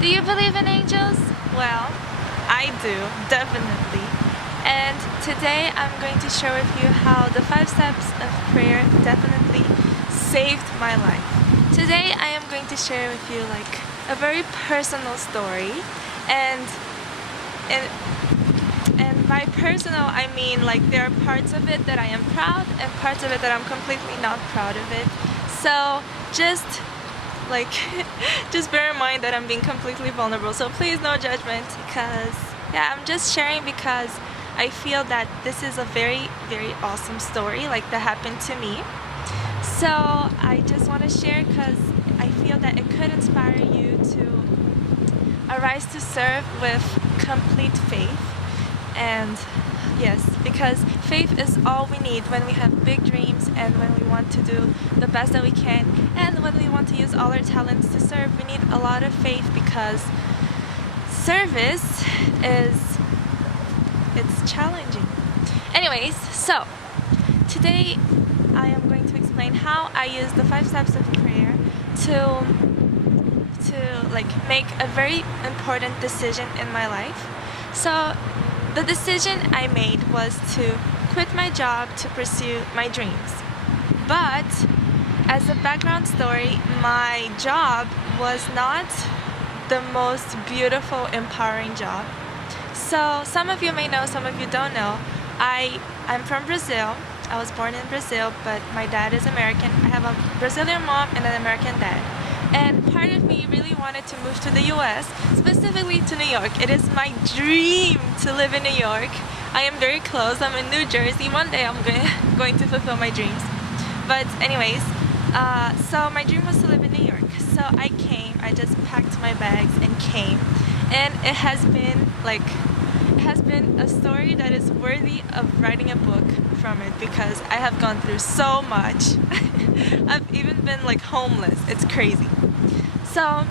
Do you believe in angels? Well, I do, definitely. And today I'm going to share with you how the 5 steps of prayer definitely saved my life. Today I am going to share with you like a very personal story, and and by personal I mean like there are parts of it that I am proud and parts of it that I'm completely not proud of it. So just like just bear in mind that I'm being completely vulnerable, so please no judgment, because yeah, I'm just sharing because I feel that this is a very awesome story like that happened to me. So I just want to share because I feel that it could inspire you to arise to serve with complete faith. And yes, because faith is all we need when we have big dreams and when we want to do the best that we can, and when we want to use all our talents to serve. We need a lot of faith because service it's challenging. Anyways, so today I am going to explain how I use the 5 steps of prayer to like make a very important decision in my life. So the decision I made was to quit my job to pursue my dreams. But as a background story, my job was not the most beautiful, empowering job. So some of you may know, some of you don't know. I'm from Brazil. I was born in Brazil, but my dad is American. I have a Brazilian mom and an American dad. And part of me really wanted to move to the US, specifically to New York. It is my dream to live in New York. I am very close. I'm in New Jersey. One day I'm going to fulfill my dreams. But anyways, so my dream was to live in New York. So I came. I just packed my bags and came. And it has been a story that is worthy of writing a book from it, because I have gone through so much. I've even been like homeless. It's crazy. So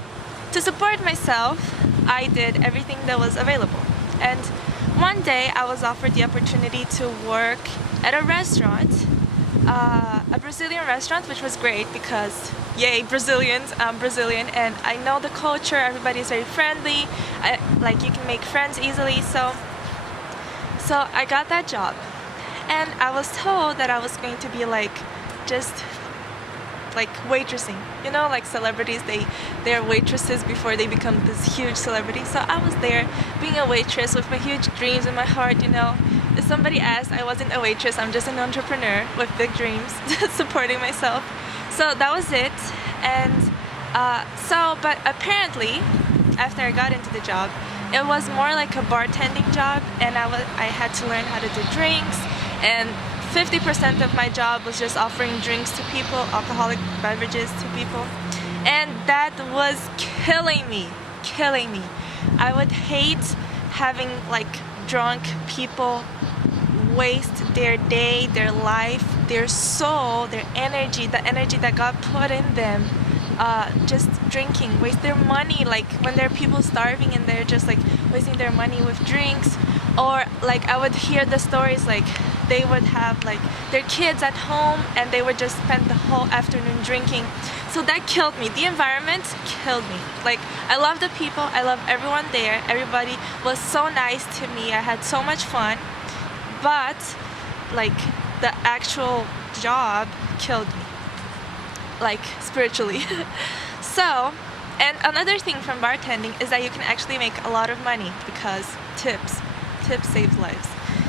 to support myself, I did everything that was available. And one day I was offered the opportunity to work at a restaurant, a Brazilian restaurant, which was great because yay, Brazilians, I'm Brazilian and I know the culture. Everybody is very friendly. Like you can make friends easily. So I got that job, and I was told that I was going to be like just like waitressing, you know, like celebrities, they're waitresses before they become this huge celebrity. So I was there being a waitress with my huge dreams in my heart, you know. If somebody asked, I wasn't a waitress, I'm just an entrepreneur with big dreams, supporting myself. So that was it. And but apparently after I got into the job, it was more like a bartending job, and I had to learn how to do drinks, and 50% of my job was just offering drinks to people, alcoholic beverages to people, and that was killing me. I would hate having like drunk people waste their day, their life, their soul, their energy, the energy that God put in them, just drinking, waste their money, like when there are people starving and they're just like wasting their money with drinks. Or like I would hear the stories like they would have like their kids at home and they would just spend the whole afternoon drinking. So that killed me. The environment killed me. Like I love the people, I love everyone there, everybody was so nice to me, I had so much fun, but like the actual job killed me, like spiritually. So, and another thing from bartending is that you can actually make a lot of money because tips saves lives.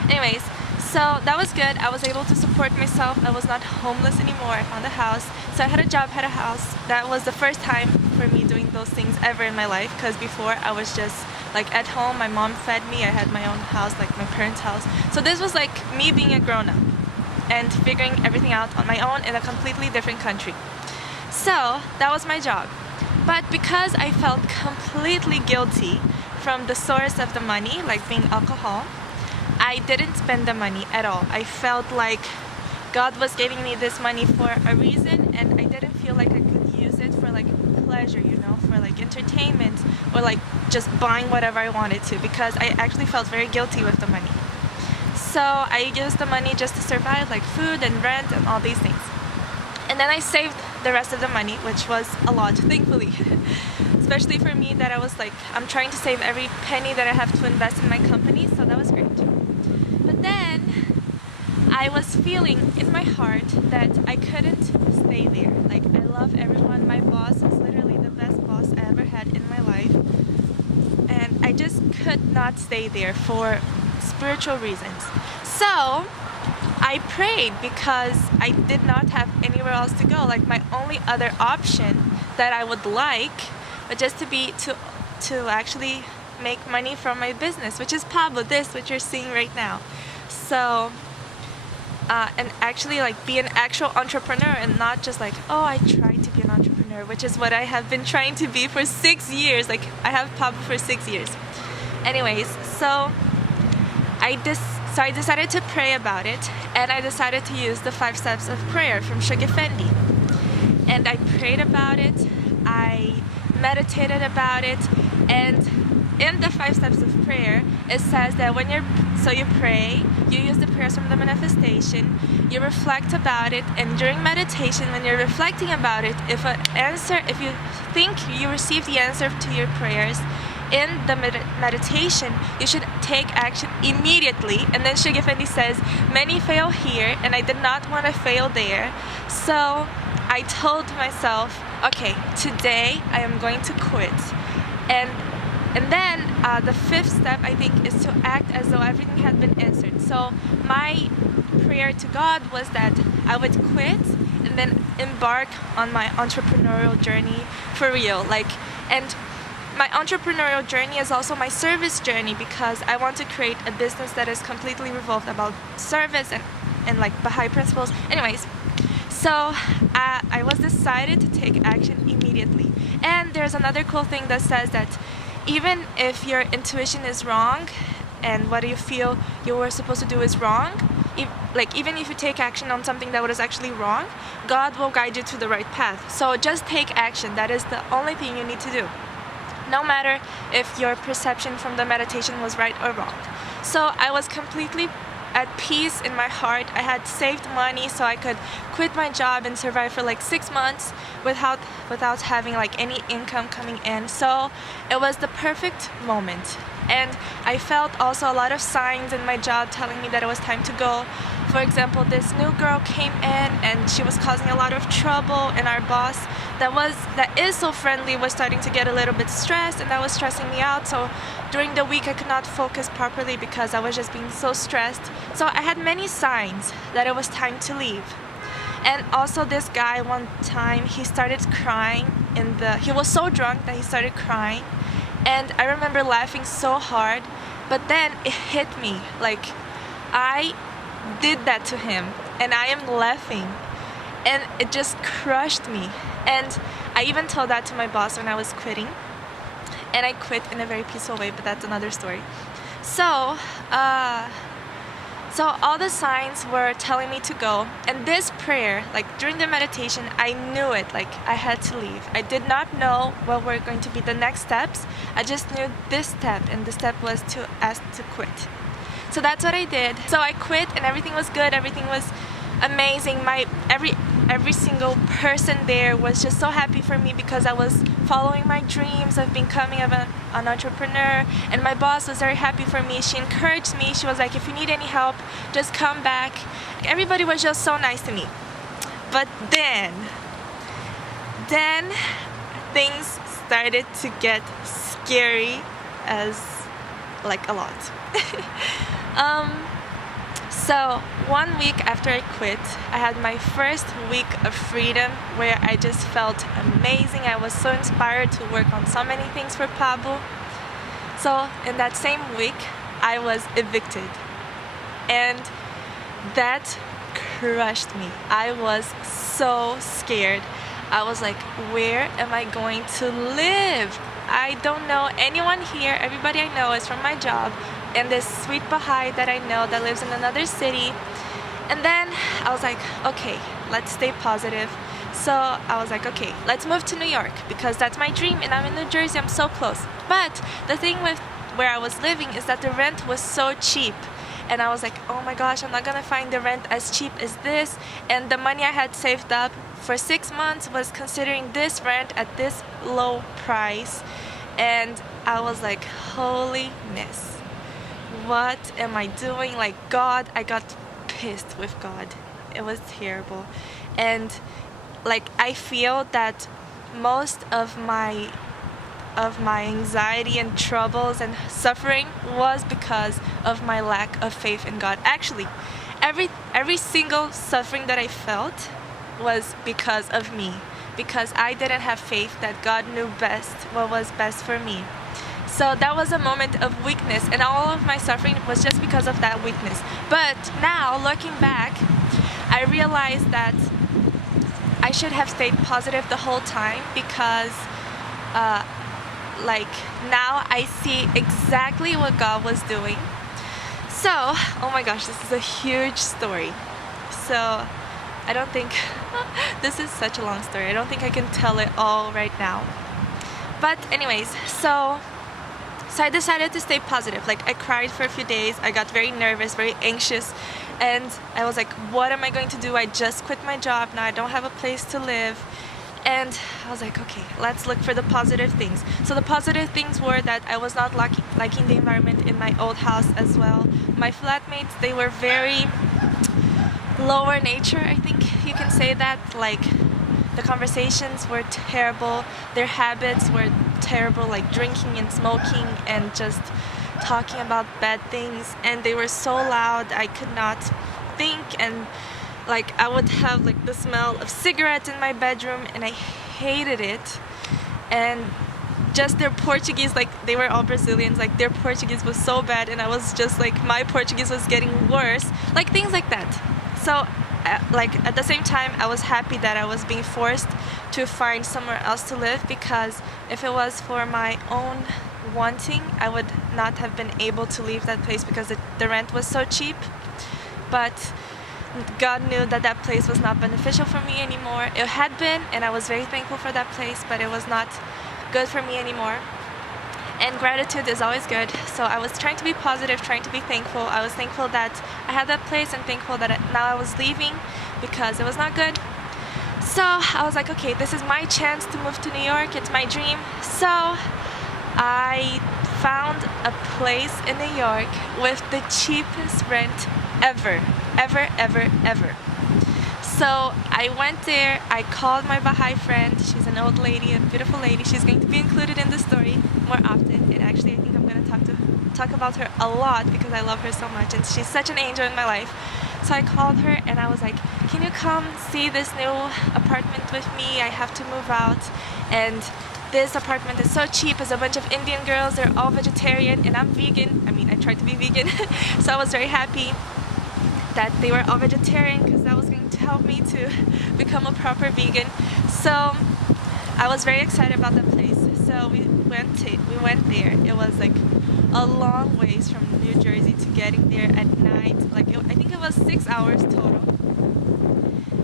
Anyways, so that was good. I was able to support myself. I was not homeless anymore. I found a house. So I had a job, had a house. That was the first time for me doing those things ever in my life, because before I was just like at home. My mom fed me. I had my own house, like my parents' house. So this was like me being a grown-up and figuring everything out on my own in a completely different country. So that was my job. But because I felt completely guilty from the source of the money, like being alcohol, I didn't spend the money at all. I felt like God was giving me this money for a reason, and I didn't feel like I could use it for like pleasure, you know, for like entertainment or like just buying whatever I wanted to, because I actually felt very guilty with the money. So I used the money just to survive, like food and rent and all these things. And then I saved the rest of the money, which was a lot, thankfully. especially for me that I was like, I'm trying to save every penny that I have to invest in my company, so that was great. But then I was feeling in my heart that I couldn't stay there. Like, I love everyone. My boss is literally the best boss I ever had in my life. And I just could not stay there for spiritual reasons. So I prayed because I did not have anywhere else to go. Like, my only other option that I would like was just to actually make money from my business, which is PABO, which you're seeing right now. So and actually like be an actual entrepreneur and not just like, oh, I tried to be an entrepreneur, which is what I have been trying to be for 6 years. Like, I have PABO for 6 years. Anyways, so I decided to pray about it, and I decided to use the 5 steps of prayer from Shoghi Effendi. And I prayed about it, I meditated about it, and in the 5 steps of prayer, it says that you pray, you use the prayers from the manifestation, you reflect about it, and during meditation, when you're reflecting about it, if you think you received the answer to your prayers in the meditation, you should take action immediately. And then Shoghi Effendi says, many fail here, and I did not want to fail there. So I told myself, okay, today I am going to quit. And then the 5th step, I think, is to act as though everything had been answered. So my prayer to God was that I would quit and then embark on my entrepreneurial journey for real. And my entrepreneurial journey is also my service journey, because I want to create a business that is completely revolved about service and like Baha'i principles. Anyways, so I was decided to take action immediately. And there's another cool thing that says that even if your intuition is wrong and what you feel you were supposed to do is wrong, even if you take action on something that was actually wrong, God will guide you to the right path. So just take action. That is the only thing you need to do, no matter if your perception from the meditation was right or wrong. So I was completely at peace in my heart. I had saved money so I could quit my job and survive for like 6 months without having like any income coming in. So it was the perfect moment. And I felt also a lot of signs in my job telling me that it was time to go. For example, this new girl came in and she was causing a lot of trouble, and our boss that is so friendly was starting to get a little bit stressed, and that was stressing me out. So during the week I could not focus properly because I was just being so stressed. So I had many signs that it was time to leave. And also this guy, one time he started crying he was so drunk that he started crying, and I remember laughing so hard, but then it hit me, like I did that to him and I am laughing, and it just crushed me. And I even told that to my boss when I was quitting, and I quit in a very peaceful way, but that's another story. So all the signs were telling me to go, and this prayer, like during the meditation, I knew it, like I had to leave. I did not know what were going to be the next steps. I just knew this step, and the step was to ask to quit. So that's what I did. So I quit, and everything was good, everything was amazing. Every single person there was just so happy for me because I was following my dreams of becoming an entrepreneur, and my boss was very happy for me. She encouraged me. She was like, if you need any help, just come back. Everybody was just so nice to me. But then things started to get scary as like a lot. So 1 week after I quit, I had my first week of freedom where I just felt amazing. I was so inspired to work on so many things for PABO. So in that same week, I was evicted, and that crushed me. I was so scared. I was like, where am I going to live? I don't know anyone here. Everybody I know is from my job and this sweet Baha'i that I know that lives in another city. And then I was like, okay, let's stay positive. So I was like, okay, let's move to New York because that's my dream, and I'm in New Jersey, I'm so close. But the thing with where I was living is that the rent was so cheap, and I was like, oh my gosh, I'm not gonna find the rent as cheap as this. And the money I had saved up for 6 months was considering this rent at this low price. And I was like, holiness, what am I doing? Like, God, I got pissed with God. It was terrible. And like, I feel that most of my anxiety and troubles and suffering was because of my lack of faith in God. Actually, every single suffering that I felt was because of me, because I didn't have faith that God knew best what was best for me. So that was a moment of weakness, and all of my suffering was just because of that weakness. But now, looking back, I realized that I should have stayed positive the whole time, because like, now I see exactly what God was doing. So, oh my gosh, this is a huge story. So I don't think this is such a long story. I don't think I can tell it all right now. But anyways, so I decided to stay positive. Like, I cried for a few days. I got very nervous, very anxious, and I was like, what am I going to do? I just quit my job. Now I don't have a place to live. And I was like, okay, let's look for the positive things. So the positive things were that I was not liking the environment in my old house as well. My flatmates, they were very lower nature, I think you can say that. Like, the conversations were terrible, their habits were terrible, like drinking and smoking and just talking about bad things, and they were so loud I could not think, and like, I would have like the smell of cigarettes in my bedroom, and I hated it. And just their Portuguese, like, they were all Brazilians, like their Portuguese was so bad, and I was just like, my Portuguese was getting worse, like things like that. So like, at the same time, I was happy that I was being forced to find somewhere else to live, because if it was for my own wanting, I would not have been able to leave that place, because the rent was so cheap. But God knew that that place was not beneficial for me anymore. It had been, and I was very thankful for that place, but it was not good for me anymore. And gratitude is always good. So I was trying to be positive, trying to be thankful. I was thankful that I had that place, and thankful that now I was leaving because it was not good. So I was like, okay, this is my chance to move to New York. It's my dream. So I found a place in New York with the cheapest rent ever. So I went there, I called my Baha'i friend. She's an old lady, a beautiful lady. She's going to be included in the story more often, and actually I think I'm going to talk about her a lot, because I love her so much, and she's such an angel in my life. So I called her and I was like, can you come see this new apartment with me? I have to move out, and this apartment is so cheap. It's a bunch of Indian girls, they're all vegetarian, and I'm vegan. I mean, I tried to be vegan. So I was very happy that they were all vegetarian, because that was going to help me to become a proper vegan. So I was very excited about the place. So we went there. It was like a long ways from New Jersey to getting there at night. Like, I think it was 6 hours total.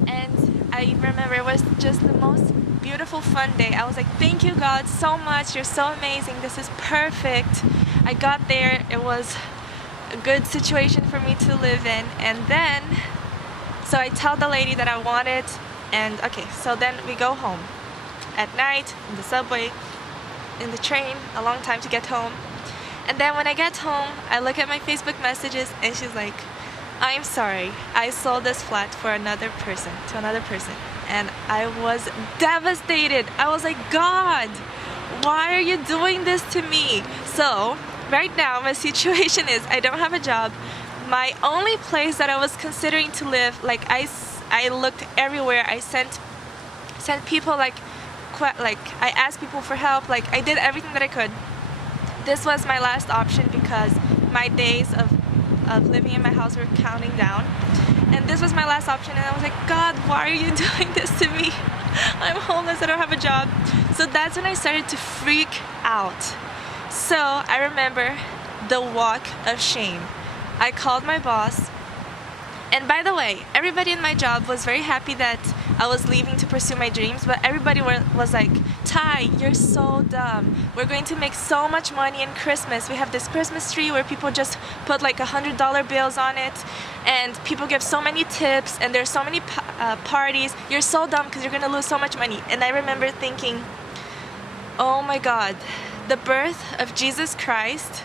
And I remember it was just the most beautiful, fun day. I was like, thank you, God, so much. You're so amazing. This is perfect. I got there. It was a good situation for me to live in. And then, so I tell the lady that I want it, and okay, so then we go home at night in the subway, in the train, a long time to get home. And then when I get home, I look at my Facebook messages, and she's like, I'm sorry, I sold this flat for another person, to another person. And I was devastated. I was like, God, why are you doing this to me? So right now my situation is, I don't have a job. My only place that I was considering to live, like, I looked everywhere. I sent people, like I asked people for help. Like, I did everything that I could. This was my last option, because my days of living in my house were counting down, and this was my last option. And I was like, God, why are you doing this to me? I'm homeless, I don't have a job. So that's when I started to freak out. So I remember the walk of shame. I called my boss, and by the way, everybody in my job was very happy that I was leaving to pursue my dreams, but everybody was like, Ty, you're so dumb. We're going to make so much money in Christmas. We have this Christmas tree where people just put like $100 bills on it, and people give so many tips, and there's so many parties. You're so dumb because you're going to lose so much money. And I remember thinking, oh my God, the birth of Jesus Christ,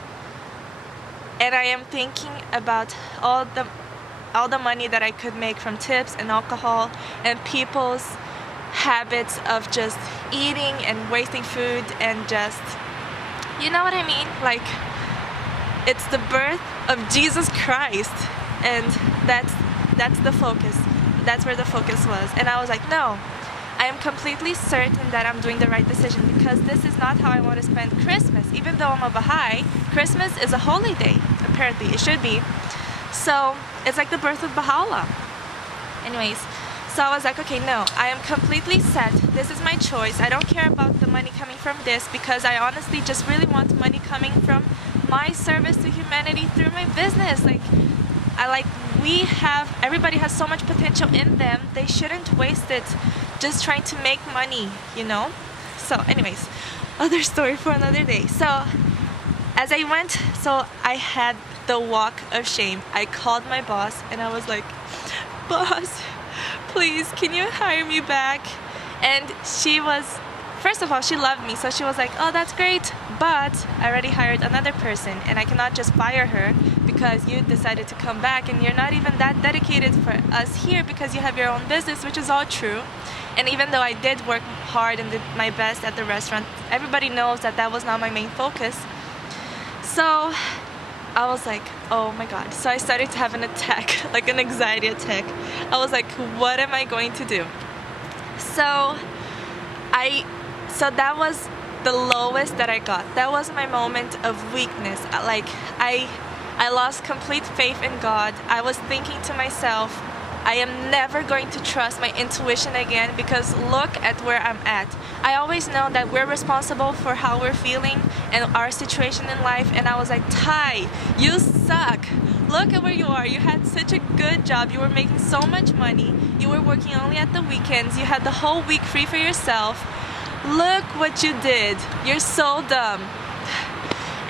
and I am thinking about all the money that I could make from tips and alcohol and people's habits of just eating and wasting food and just, you know what I mean? Like, it's the birth of Jesus Christ, and that's the focus. That's where the focus was. And I was like, no, I am completely certain that I'm doing the right decision, because this is not how I want to spend Christmas. Even though I'm a Baha'i, Christmas is a holy day. Apparently, it should be. So it's like the birth of Baha'u'llah. Anyways, so I was like, okay, no, I am completely set. This is my choice. I don't care about the money coming from this, because I honestly just really want money coming from my service to humanity through my business. Everybody has so much potential in them. They shouldn't waste it just trying to make money, you know? So anyways, other story for another day. So as I went, I had the walk of shame. I called my boss and I was like, boss, please, can you hire me back? And first of all, she loved me, so she was like, oh, that's great, but I already hired another person and I cannot just fire her because you decided to come back, and you're not even that dedicated for us here because you have your own business, which is all true. And even though I did work hard and did my best at the restaurant, everybody knows that was not my main focus. So I was like, oh my God. So I started to have an attack, like an anxiety attack. I was like, what am I going to do? So that was the lowest that I got. That was my moment of weakness. I lost complete faith in God. I was thinking to myself, I am never going to trust my intuition again, because look at where I'm at. I always know that we're responsible for how we're feeling and our situation in life, and I was like, Ty, you suck. Look at where you are. You had such a good job. You were making so much money. You were working only at the weekends. You had the whole week free for yourself. Look what you did. You're so dumb.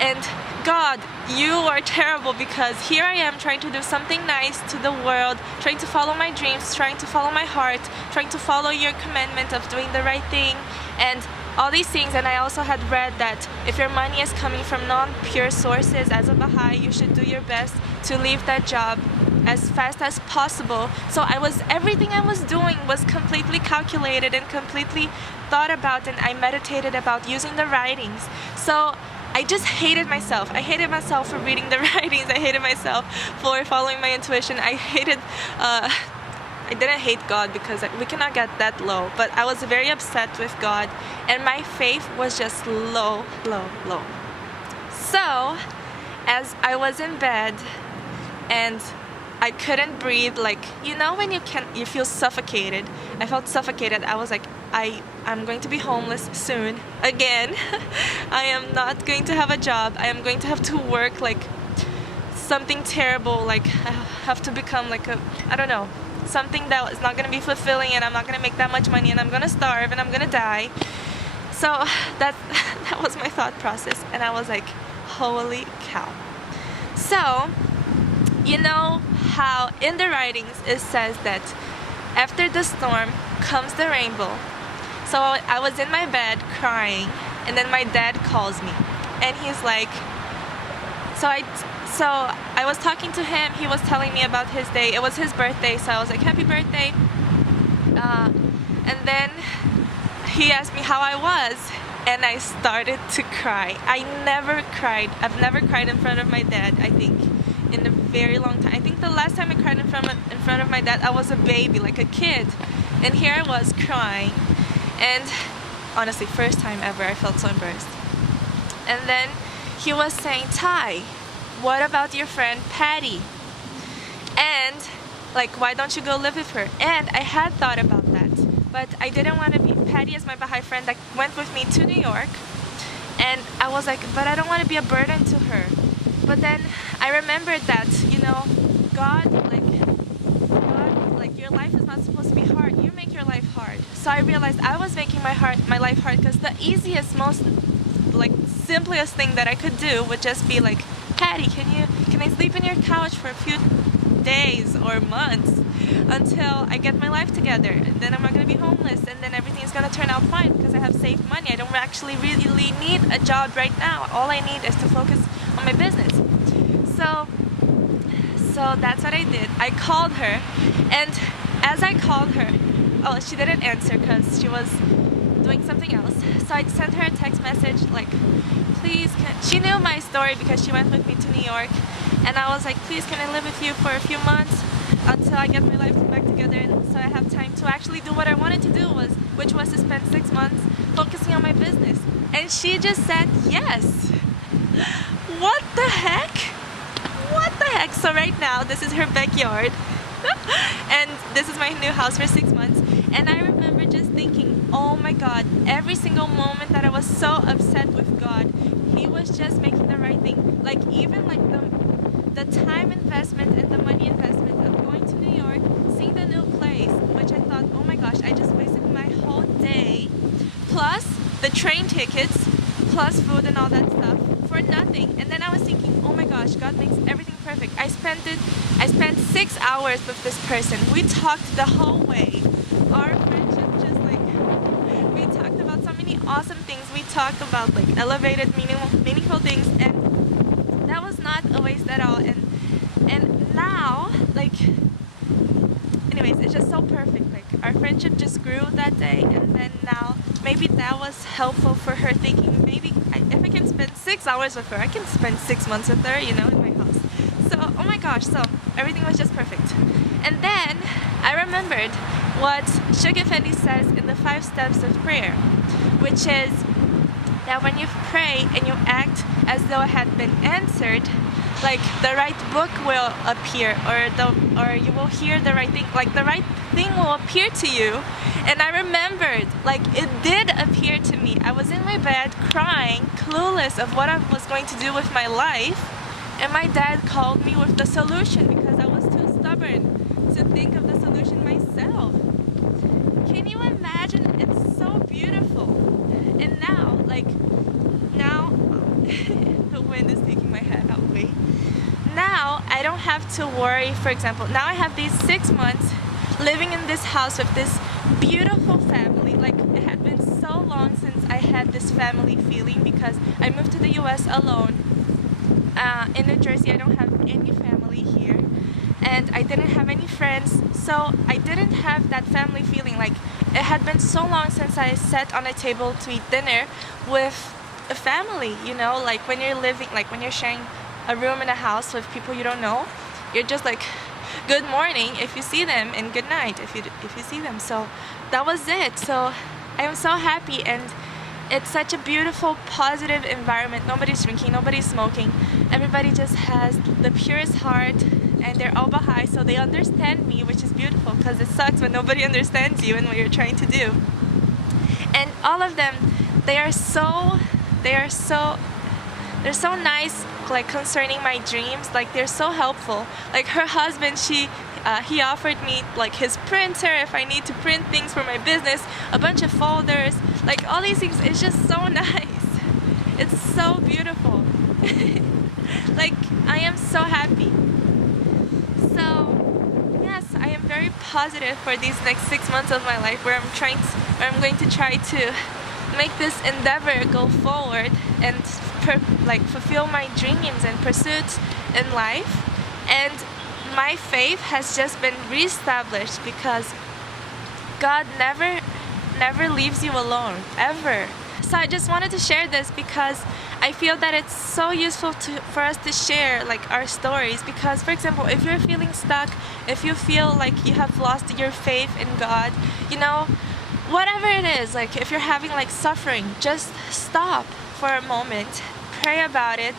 And God, you are terrible, because here I am trying to do something nice to the world, trying to follow my dreams, trying to follow my heart, trying to follow your commandment of doing the right thing, and all these things. And I also had read that if your money is coming from non-pure sources as a Baha'i, you should do your best to leave that job as fast as possible. So everything I was doing was completely calculated and completely thought about, and I meditated about using the writings. So I just hated myself. I hated myself for reading the writings. I hated myself for following my intuition. I didn't hate God, because we cannot get that low, but I was very upset with God, and my faith was just low, low, low. So as I was in bed and I couldn't breathe, like, you know when you feel suffocated. I felt suffocated. I was like, I'm going to be homeless soon again. I am not going to have a job. I am going to have to work like something terrible, like I have to become like I don't know, something that is not going to be fulfilling, and I'm not going to make that much money, and I'm going to starve, and I'm going to die. So that was my thought process, and I was like, holy cow. So you know how in the writings it says that after the storm comes the rainbow. So I was in my bed crying, and then my dad calls me, and he's like, so I was talking to him. He was telling me about his day. It was his birthday, so I was like, happy birthday. And then he asked me how I was, and I started to cry. I've never cried in front of my dad, I think, in a very long time. I think the last time I cried in front of my dad, I was a baby, like a kid. And here I was crying. And honestly, first time ever, I felt so embarrassed. And then he was saying, Ty, what about your friend Patty? And like, why don't you go live with her? And I had thought about that, but I didn't want to be. Patty is my Baha'i friend that went with me to New York, and I was like, but I don't want to be a burden to her. But then I remembered that, God, your life is not supposed to be hard. You make your life hard. So I realized I was making my life hard because the easiest, most like simplest thing that I could do would just be like, Patty, can I sleep in your couch for a few days or months until I get my life together, and then I'm not going to be homeless, and then everything is going to turn out fine because I have saved money. I don't actually really need a job right now. All I need is to focus on my business. So that's what I did. I called her, and as I called her, she didn't answer because she was doing something else. So I sent her a text message like, please, she knew my story because she went with me to New York, and I was like, please, can I live with you for a few months until I get my life back together, and so I have time to actually do what I wanted to do, which was to spend 6 months focusing on my business. And she just said yes. What the heck? What the heck? So right now, this is her backyard, and this is my new house for 6 months. And I remember just thinking, oh my God, every single moment that I was so upset with God, He was just making the right thing. Like even like the time investment and the money investment of going to New York, seeing the new place, which I thought, oh my gosh, I just wasted my whole day, plus the train tickets, plus food and all that stuff for nothing. And then I was thinking, oh my gosh, God makes everything perfect. I spent 6 hours with this person. We talked the whole way. Our friendship just like, we talked about so many awesome things. We talked about like elevated, meaningful things, and that was not a waste at all. And now, like, anyways, it's just so perfect. Like our friendship just grew that day, and then now maybe that was helpful for her, thinking maybe if I can spend 6 hours with her, I can spend 6 months with her, in my house. So, oh my gosh, so everything was just perfect. And then I remembered what Shoghi Effendi says in the 5 steps of prayer, which is that when you pray and you act as though it had been answered, like the right book will appear, or you will hear the right thing, like the right thing will appear to you. And I remembered, like it did appear to me. I was in my bed crying, clueless of what I was going to do with my life, and my dad called me with the solution because I was too stubborn to think of the solution myself. Can you imagine? It's so beautiful. And now, the wind is taking my head away. Now I don't have to worry. For example, now I have these 6 months living in this house with this beautiful family. Like it had been so long since I had this family feeling because I moved to the US alone. In New Jersey, I don't have any family here, and I didn't have any friends, so I didn't have that family feeling. Like it had been so long since I sat on a table to eat dinner with a family, like when you're living, like when you're sharing a room in a house with people you don't know, you're just like, good morning if you see them, and good night if you see them. So that was it. So I am so happy, and it's such a beautiful, positive environment. Nobody's drinking, nobody's smoking. Everybody just has the purest heart, and they're all Baha'i, so they understand me, which is beautiful because it sucks when nobody understands you and what you're trying to do. And all of them, they're so nice, like concerning my dreams. Like they're so helpful. Like her husband, he offered me like his printer if I need to print things for my business, a bunch of folders, like all these things. It's just so nice. It's so beautiful. Like I am so happy. So yes, I am very positive for these next 6 months of my life, where I'm going to try to make this endeavor go forward and fulfill my dreams and pursuits in life. And my faith has just been reestablished because God never leaves you alone, ever. So I just wanted to share this because I feel that it's so useful for us to share like our stories. Because, for example, if you're feeling stuck, if you feel like you have lost your faith in God, whatever it is, like if you're having like suffering, just stop for a moment, pray about it,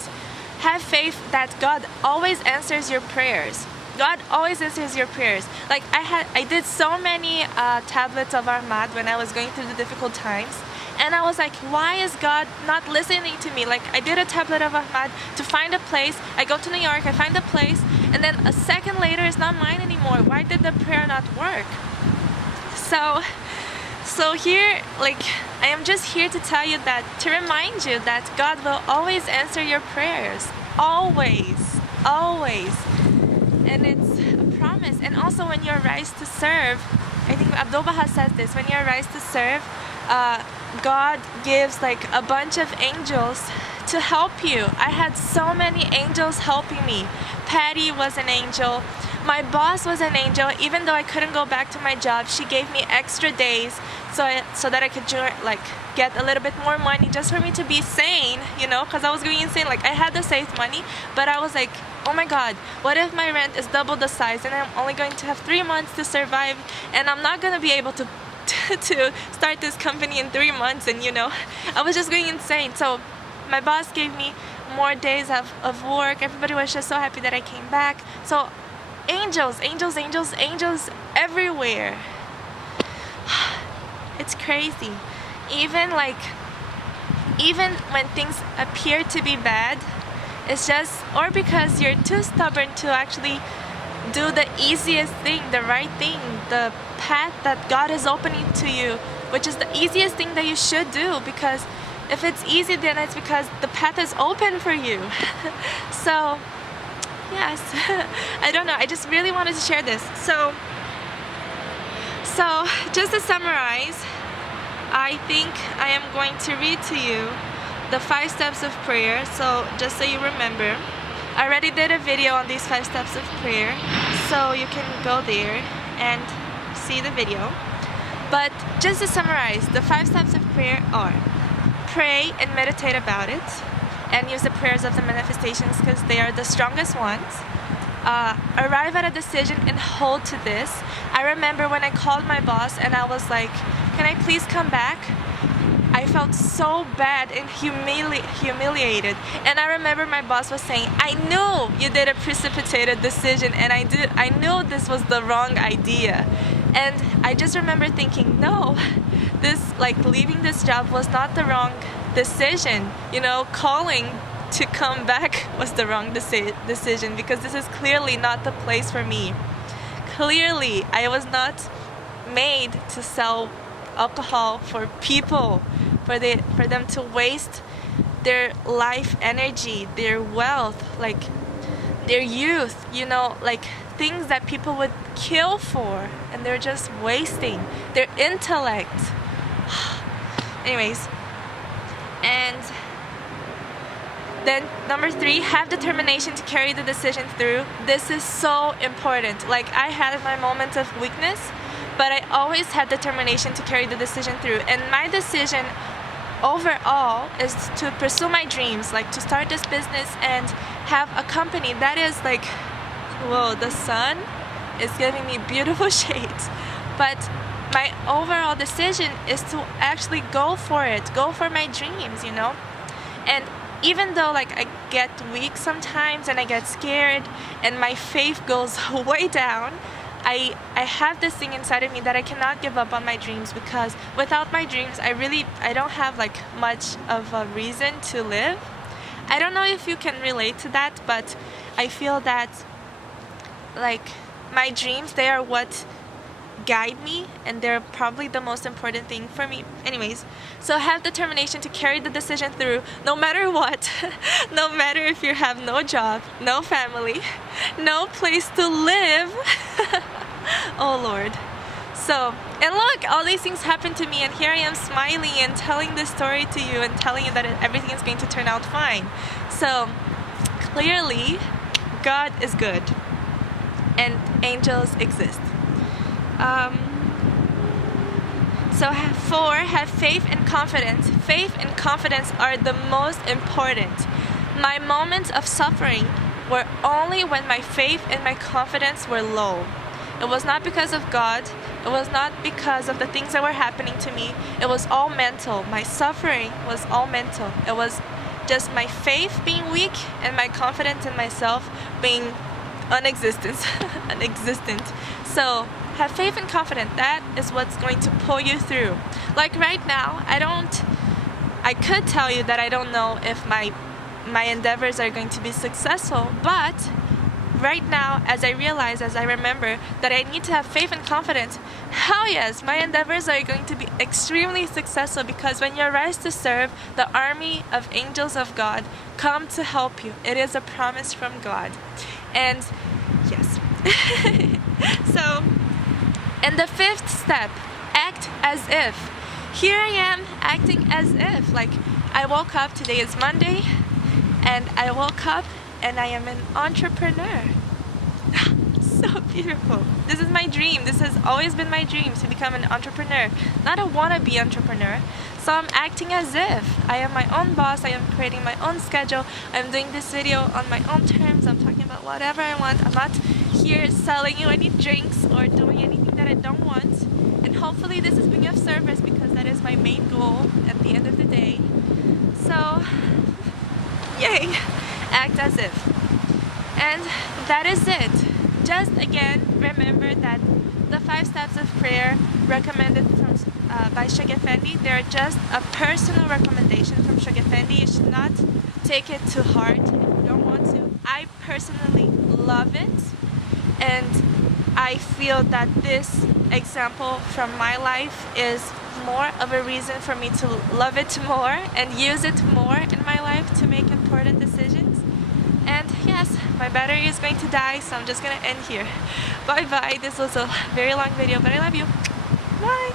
have faith that God always answers your prayers. God always answers your prayers. Like I did so many tablets of Ahmad when I was going through the difficult times, And I was like, why is God not listening to me? Like, I did a tablet of Ahmad to find a place. I go to New York, I find a place, and then a second later it's not mine anymore. Why did the prayer not work? So here, like, I am just here to tell you that, to remind you that God will always answer your prayers. Always. Always. And it's a promise. And also when you arise to serve, I think Abdu'l-Baha says this, when you arise to serve, God gives like a bunch of angels to help you. I had so many angels helping me. Patty was an angel. My boss was an angel. Even though I couldn't go back to my job, she gave me extra days so that I could get a little bit more money just for me to be sane, you know, because I was going insane. Like, I had to save money, but I was like, oh my God, what if my rent is double the size and I'm only going to have 3 months to survive, and I'm not going to be able to start this company in 3 months? And, you know, I was just going insane. So my boss gave me more days of work. Everybody was just so happy that I came back. So angels, angels, angels, angels everywhere. It's crazy. Even when things appear to be bad, it's just, or because you're too stubborn to actually do the easiest thing, the right thing, the path that God is opening to you, which is the easiest thing that you should do, because if it's easy, then it's because the path is open for you. So yes, I don't know, I just really wanted to share this. So just to summarize, I think I am going to read to you the 5 steps of prayer. So just so you remember, I already did a video on these 5 steps of prayer, so you can go there and see the video. But just to summarize, the 5 steps of prayer are: pray and meditate about it, and use the prayers of the manifestations because they are the strongest ones. Arrive at a decision and hold to this. I remember when I called my boss and I was like, can I please come back? I felt so bad and humiliated. And I remember my boss was saying, I knew you did a precipitated decision, and I knew this was the wrong idea. And I just remember thinking, no, leaving this job was not the wrong decision. You know, calling to come back was the wrong decision, because this is clearly not the place for me. Clearly, I was not made to sell alcohol for people, for them to waste their life energy, their wealth, like their youth, you know, like things that people would kill for, and they're just wasting their intellect. Anyways, and then number 3, have determination to carry the decision through. This is so important. Like, I had my moments of weakness, but I always had determination to carry the decision through. And my decision overall is to pursue my dreams, like to start this business and have a company that is like, whoa, the sun is giving me beautiful shades. But my overall decision is to actually go for it, go for my dreams, you know? And even though like I get weak sometimes and I get scared and my faith goes way down, I have this thing inside of me that I cannot give up on my dreams, because without my dreams, I don't have like much of a reason to live. I don't know if you can relate to that, but I feel that like my dreams, they are what guide me, and they're probably the most important thing for me. Anyways, so have determination to carry the decision through no matter what. No matter if you have no job, no family, no place to live. Oh Lord. So, and look, all these things happened to me, and here I am smiling and telling this story to you and telling you that everything is going to turn out fine. So clearly God is good and angels exist. So 4, have faith and confidence. Faith and confidence are the most important. My moments of suffering were only when my faith and my confidence were low. It was not because of God. It was not because of the things that were happening to me. It was all mental. My suffering was all mental. It was just my faith being weak and my confidence in myself being non-existent. So have faith and confidence. That is what's going to pull you through. Like right now, I could tell you that I don't know if my endeavors are going to be successful, but right now, as I realize, as I remember that I need to have faith and confidence, hell yes, my endeavors are going to be extremely successful, because when you arise to serve, the army of angels of God come to help you. It is a promise from God. And yes. So, and the fifth step, act as if. Here I am acting as if, like I woke up, today is Monday, and I woke up and I am an entrepreneur. So beautiful. This is my dream. This has always been my dream, to become an entrepreneur, not a wannabe entrepreneur. So I'm acting as if I am my own boss. I am creating my own schedule. I'm doing this video on my own terms. I'm talking about whatever I want. I'm not here selling you any drinks or doing anything that I don't want. And hopefully this is being of service, because that is my main goal at the end of the day. So, yay! Act as if. And that is it. Just again, remember that the 5 steps of prayer recommended by Shoghi Effendi, they're just a personal recommendation from Shoghi Effendi. You should not take it to heart if you don't want to. I personally love it, and I feel that this example from my life is more of a reason for me to love it more and use it more in my life to make important decisions. And yes, my battery is going to die, so I'm just gonna end here. Bye bye. This was a very long video, but I love you. Bye.